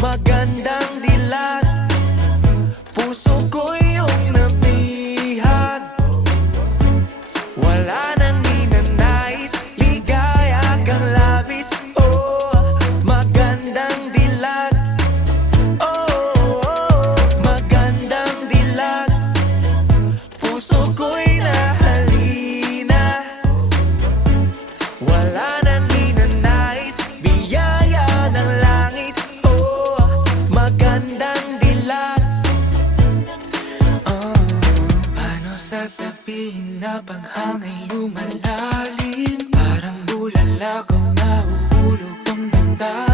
magandang dilag. Puso ko iyong nabihag. Wala nang ninanais, ligaya kang labis. Oh, magandang dilag. Oh, magandang dilag. Puso ko'y nahalina. Wala nang ninanais, biyaya ng langit. Oh, magandang dilag. Paano sasabihin na paghangay lumalalim? Parang bulalakaw na uhulog ang damdamin.